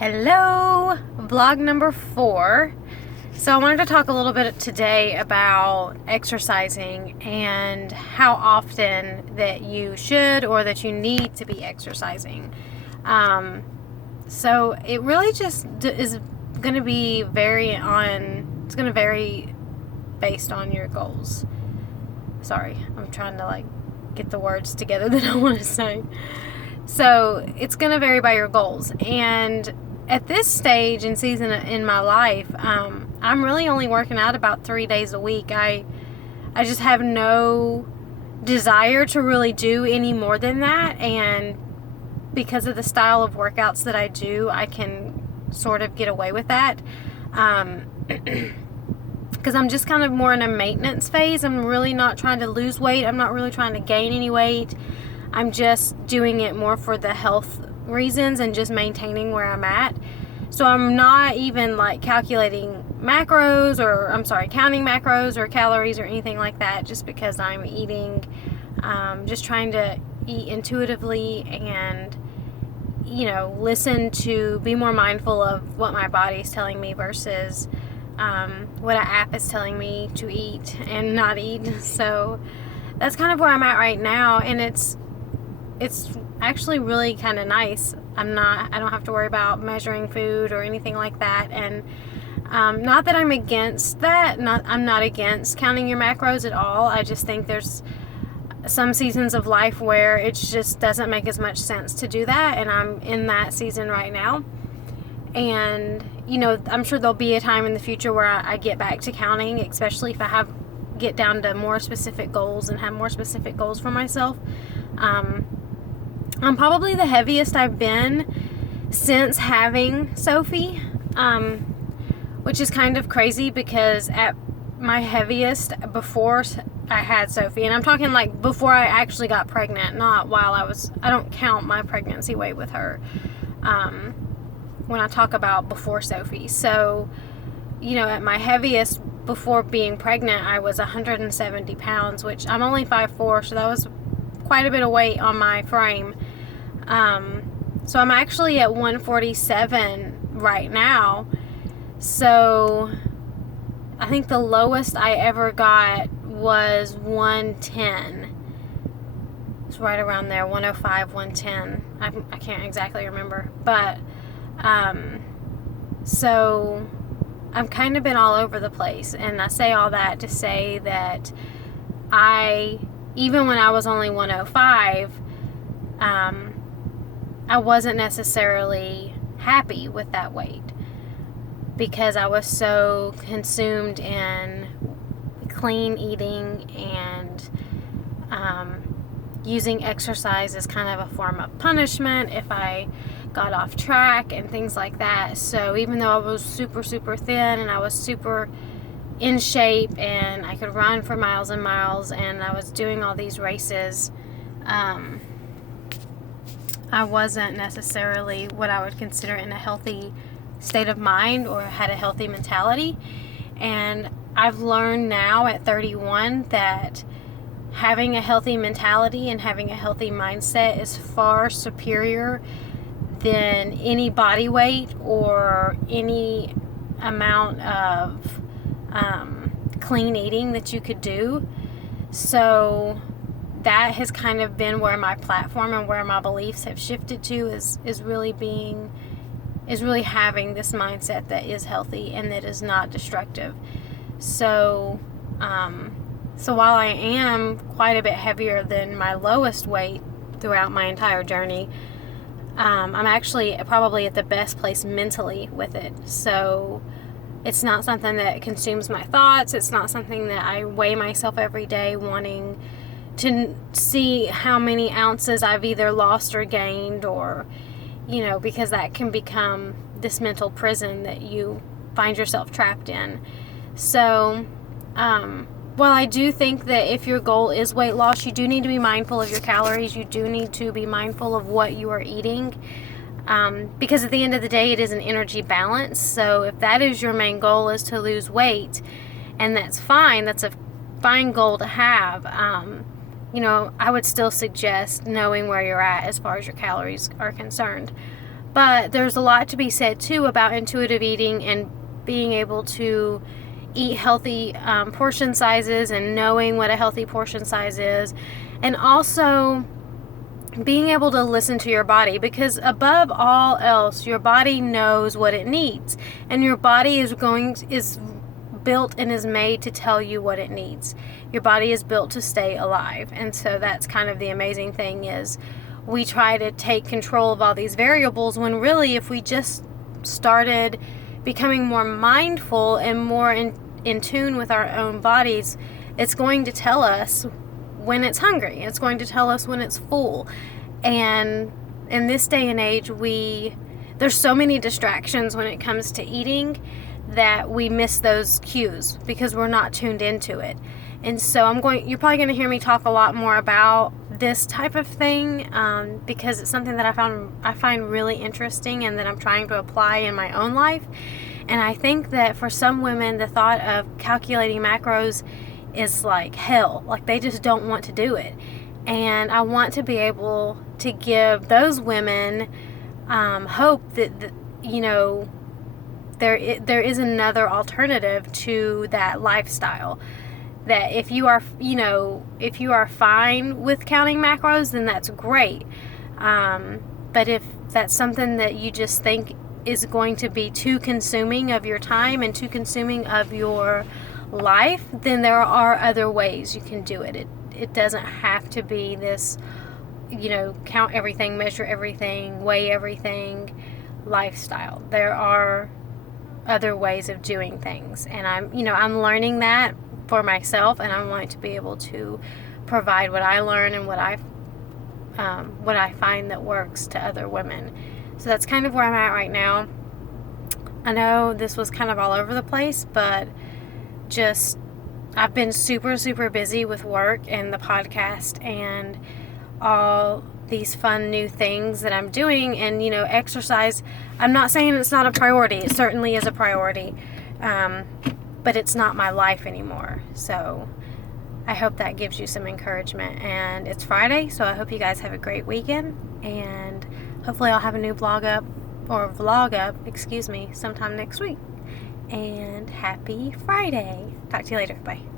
Hello, vlog number 4. So I wanted to talk a little bit today about exercising and how often that you should or that you need to be exercising. So it really just is going to be it's going to vary based on your goals. Sorry, I'm trying to get the words together that I want to say. So it's going to vary by your goals. And at this stage and season in my life, I'm really only working out about 3 days a week. I just have no desire to really do any more than that. And because of the style of workouts that I do, I can sort of get away with that. Because I'm just kind of more in a maintenance phase. I'm really not trying to lose weight. I'm not really trying to gain any weight. I'm just doing it more for the health reasons and just maintaining where I'm at. So I'm not even calculating macros counting macros or calories or anything like that, just because I'm eating, just trying to eat intuitively and, be more mindful of what my body's telling me versus what an app is telling me to eat and not eat. So that's kind of where I'm at right now, and it's actually really kind of nice. I don't have to worry about measuring food or anything like that. And not that I'm against that. I'm not against counting your macros at all. I just think there's some seasons of life where it just doesn't make as much sense to do that. And I'm in that season right now. And, I'm sure there'll be a time in the future where I get back to counting, especially if I get down to more specific goals and have more specific goals for myself. I'm probably the heaviest I've been since having Sophie, which is kind of crazy because at my heaviest before I had Sophie, and I'm talking before I actually got pregnant, not while I don't count my pregnancy weight with her when I talk about before Sophie. So, at my heaviest before being pregnant, I was 170 pounds, which I'm only 5'4", so that was quite a bit of weight on my frame. So I'm actually at 147 right now. So I think the lowest I ever got was 110. It's right around there, 105, 110. I can't exactly remember. But, so I've kind of been all over the place. And I say all that to say that even when I was only 105, I wasn't necessarily happy with that weight because I was so consumed in clean eating and using exercise as kind of a form of punishment if I got off track and things like that. So even though I was super, super thin and I was super in shape and I could run for miles and miles and I was doing all these races, I wasn't necessarily what I would consider in a healthy state of mind or had a healthy mentality. And I've learned now at 31 that having a healthy mentality and having a healthy mindset is far superior than any body weight or any amount of clean eating that you could do. So that has kind of been where my platform and where my beliefs have shifted to is really having this mindset that is healthy and that is not destructive. So while I am quite a bit heavier than my lowest weight throughout my entire journey, I'm actually probably at the best place mentally with it. So it's not something that consumes my thoughts. It's not something that I weigh myself every day wanting to see how many ounces I've either lost or gained, or, because that can become this mental prison that you find yourself trapped in. So, while I do think that if your goal is weight loss, you do need to be mindful of your calories. You do need to be mindful of what you are eating. Because at the end of the day, it is an energy balance. So if that is your main goal, is to lose weight, and that's fine. That's a fine goal to have. I would still suggest knowing where you're at as far as your calories are concerned. But there's a lot to be said too about intuitive eating and being able to eat healthy portion sizes and knowing what a healthy portion size is, and also being able to listen to your body, because above all else, your body knows what it needs, and your body is built and is made to tell you what it needs. Your body is built to stay alive. And so that's kind of the amazing thing, is we try to take control of all these variables, when really, if we just started becoming more mindful and more in tune with our own bodies, it's going to tell us when it's hungry. It's going to tell us when it's full. And in this day and age, there's so many distractions when it comes to eating that we miss those cues because we're not tuned into it. And so you're probably going to hear me talk a lot more about this type of thing because it's something that I find really interesting and that I'm trying to apply in my own life. And I think that for some women, the thought of calculating macros is like hell. Like, they just don't want to do it. And I want to be able to give those women hope that there is another alternative to that lifestyle. That if you are fine with counting macros, then that's great. But if that's something that you just think is going to be too consuming of your time and too consuming of your life, then there are other ways you can do it. It doesn't have to be this, count everything, measure everything, weigh everything lifestyle. There are other ways of doing things, and I'm learning that for myself, and I want to be able to provide what I learn and what I find that works to other women. So that's kind of where I'm at right now. I know this was kind of all over the place, but I've been super, super busy with work and the podcast and all these fun new things that I'm doing. And, exercise, I'm not saying it's not a priority. It certainly is a priority. But it's not my life anymore. So I hope that gives you some encouragement. And it's Friday, so I hope you guys have a great weekend. And hopefully I'll have a new vlog up sometime next week. And happy Friday. Talk to you later. Bye.